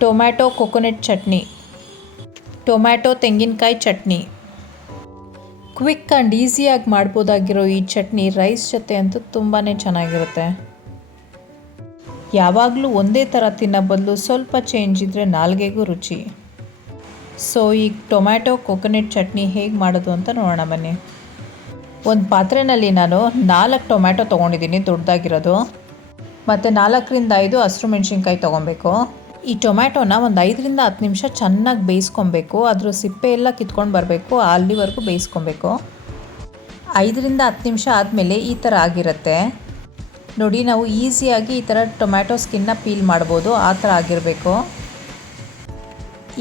Tomato, coconut chutney. Tomato, ತೆಂಗಿನಕಾಯಿ chutney. Quick and ಈಸಿಯಾಗಿ ಮಾಡ್ಬೋದಾಗಿರೋ ಈ ಚಟ್ನಿ ರೈಸ್ ಜೊತೆ ಅಂತೂ ತುಂಬಾ ಚೆನ್ನಾಗಿರುತ್ತೆ. ಯಾವಾಗಲೂ ಒಂದೇ ಥರ ತಿನ್ನೋ ಬದಲು ಸ್ವಲ್ಪ ಚೇಂಜ್ ಇದ್ದರೆ ನಾಲ್ಗೆಗೂ ರುಚಿ. ಸೊ ಈಗ ಟೊಮ್ಯಾಟೊ, ಕೊಕೊನೆಟ್ ಚಟ್ನಿ ಹೇಗೆ ಮಾಡೋದು ಅಂತ ನೋಡೋಣ ಬನ್ನಿ. ಒಂದು ಪಾತ್ರೆಯಲ್ಲಿ ನಾನು ನಾಲ್ಕು ಟೊಮ್ಯಾಟೊ ತೊಗೊಂಡಿದ್ದೀನಿ ದೊಡ್ಡದಾಗಿರೋದು ಮತ್ತು ನಾಲ್ಕರಿಂದ ಐದು ಹಸಿರು ಮೆಣಸಿನ್ಕಾಯಿ ತೊಗೊಬೇಕು. ಈ ಟೊಮ್ಯಾಟೊನ ಒಂದು ಐದರಿಂದ ಹತ್ತು ನಿಮಿಷ ಚೆನ್ನಾಗಿ ಬೇಯಿಸ್ಕೊಬೇಕು. ಅದ್ರ ಸಿಪ್ಪೆ ಎಲ್ಲ ಕಿತ್ಕೊಂಡು ಬರಬೇಕು, ಅಲ್ಲಿವರೆಗೂ ಬೇಯಿಸ್ಕೊಬೇಕು. ಐದರಿಂದ ಹತ್ತು ನಿಮಿಷ ಆದಮೇಲೆ ಈ ಥರ ಆಗಿರುತ್ತೆ. ನೋಡಿ, ನಾವು ಈಸಿಯಾಗಿ ಈ ಥರ ಟೊಮ್ಯಾಟೊ ಸ್ಕಿನ್ನ ಪೀಲ್ ಮಾಡ್ಬೋದು, ಆ ಥರ ಆಗಿರಬೇಕು.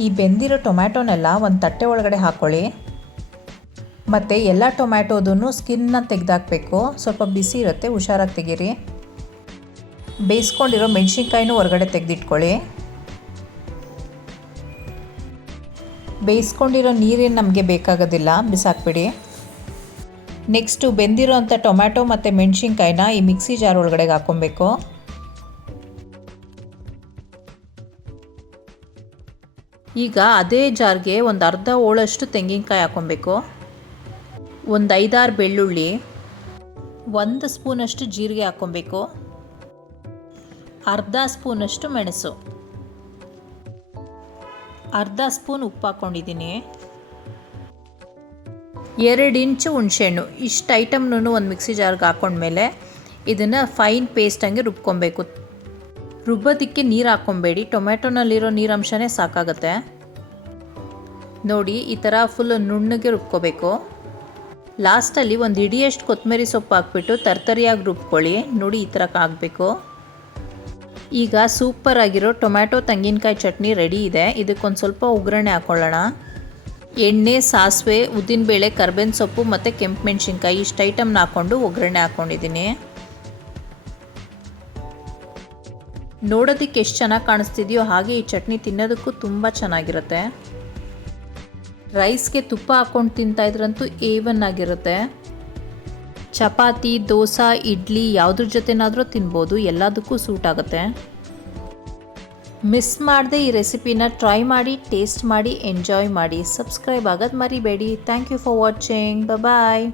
ಈ ಬೆಂದಿರೋ ಟೊಮ್ಯಾಟೊನೆಲ್ಲ ಒಂದು ತಟ್ಟೆ ಒಳಗಡೆ ಹಾಕ್ಕೊಳ್ಳಿ ಮತ್ತು ಎಲ್ಲ ಟೊಮ್ಯಾಟೋದನ್ನು ಸ್ಕಿನ್ನ ತೆಗೆದಾಕಬೇಕು. ಸ್ವಲ್ಪ ಬಿಸಿ ಇರುತ್ತೆ, ಹುಷಾರಾಗಿ ತೆಗೀರಿ. ಬೇಯಿಸ್ಕೊಂಡಿರೋ ಮೆಣಸಿನ್ಕಾಯಿನೂ ಹೊರಗಡೆ ತೆಗೆದಿಟ್ಕೊಳ್ಳಿ. ಬೇಯಿಸ್ಕೊಂಡಿರೋ ನೀರೇನು ನಮಗೆ ಬೇಕಾಗೋದಿಲ್ಲ? ಬಿಸಾಕ್ಬಿಡಿ. ನೆಕ್ಸ್ಟು ಬೆಂದಿರೋ ಅಂಥ ಟೊಮ್ಯಾಟೊ ಮತ್ತು ಮೆಣಸಿನ್ಕಾಯಿನ ಈ ಮಿಕ್ಸಿ ಜಾರ್ ಒಳಗಡೆಗೆ ಹಾಕ್ಕೊಬೇಕು. ಈಗ ಅದೇ ಜಾರ್ಗೆ ಒಂದು ಅರ್ಧ ಹೋಳಷ್ಟು ತೆಂಗಿನಕಾಯಿ ಹಾಕ್ಕೊಬೇಕು. ಒಂದು ಐದಾರು ಬೆಳ್ಳುಳ್ಳಿ, ಒಂದು ಸ್ಪೂನಷ್ಟು ಜೀರಿಗೆ ಹಾಕ್ಕೊಬೇಕು. ಅರ್ಧ ಸ್ಪೂನಷ್ಟು ಮೆಣಸು. ಅರ್ಧ ಸ್ಪೂನ್ ಉಪ್ಪು ಹಾಕ್ಕೊಂಡಿದ್ದೀನಿ. ಎರಡು ಇಂಚು ಹುಣಸೆಹಣ್ಣು. ಇಷ್ಟು ಐಟಮ್ನೂ ಒಂದು ಮಿಕ್ಸಿ ಜಾರ್ಗೆ ಹಾಕ್ಕೊಂಡ್ಮೇಲೆ ಇದನ್ನು ಫೈನ್ ಪೇಸ್ಟ್ ಹಂಗೆ ರುಬ್ಕೊಬೇಕು. ರುಬ್ಬೋದಕ್ಕೆ ನೀರು ಹಾಕ್ಕೊಬೇಡಿ. ಟೊಮೆಟೊನಲ್ಲಿರೋ ನೀರಂಶನೇ ಸಾಕಾಗುತ್ತೆ. ನೋಡಿ, ಈ ಥರ ಫುಲ್ ನುಣ್ಣಗೆ ರುಬ್ಕೋಬೇಕು. ಲಾಸ್ಟಲ್ಲಿ ಒಂದು ಹಿಡಿಯಷ್ಟು ಕೊತ್ತಂಬರಿ ಸೊಪ್ಪು ಹಾಕ್ಬಿಟ್ಟು ತರ್ತರಿಯಾಗಿ ರುಬ್ಕೊಳ್ಳಿ. ನೋಡಿ, ಈ ಥರಕ್ಕೆ ಆಗಬೇಕು. ಈಗ ಸೂಪರ್ ಆಗಿರೋ ಟೊಮ್ಯಾಟೊ ತೆಂಗಿನಕಾಯಿ ಚಟ್ನಿ ರೆಡಿ ಇದೆ. ಇದಕ್ಕೊಂದು ಸ್ವಲ್ಪ ಒಗ್ಗರಣೆ ಹಾಕ್ಕೊಳ್ಳೋಣ ಎಣ್ಣೆ, ಸಾಸಿವೆ, ಉದ್ದಿನಬೇಳೆ, ಕರ್ಬೇವಿನ ಸೊಪ್ಪು ಮತ್ತು ಕೆಂಪು ಮೆಣಸಿನ್ಕಾಯಿ ಇಷ್ಟು ಐಟಮ್ನ ಹಾಕ್ಕೊಂಡು ಒಗ್ಗರಣೆ ಹಾಕ್ಕೊಂಡಿದ್ದೀನಿ ನೋಡೋದಕ್ಕೆ ಎಷ್ಟು ಚೆನ್ನಾಗಿ ಕಾಣಿಸ್ತಿದೆಯೋ ಹಾಗೆ ಈ ಚಟ್ನಿ ತಿನ್ನೋದಕ್ಕೂ ತುಂಬ ಚೆನ್ನಾಗಿರುತ್ತೆ. ರೈಸ್ಗೆ ತುಪ್ಪ ಹಾಕ್ಕೊಂಡು ತಿಂತಾಯಿದ್ರಂತೂ ಏವನ್ ಆಗಿರುತ್ತೆ. ಚಪಾತಿ, ದೋಸೆ, ಇಡ್ಲಿ ಯಾವುದ್ರ ಜೊತೆನಾದರೂ ತಿನ್ಬೋದು. ಎಲ್ಲದಕ್ಕೂ ಸೂಟ್ ಆಗುತ್ತೆ. ಮಿಸ್ ಮಾಡದೆ ಈ ರೆಸಿಪಿನ ಟ್ರೈ ಮಾಡಿ ಟೇಸ್ಟ್ ಮಾಡಿ ಎಂಜಾಯ್ ಮಾಡಿ ಸಬ್ಸ್ಕ್ರೈಬ್ ಆಗೋದು ಮರಿಬೇಡಿ. Thank you for watching bye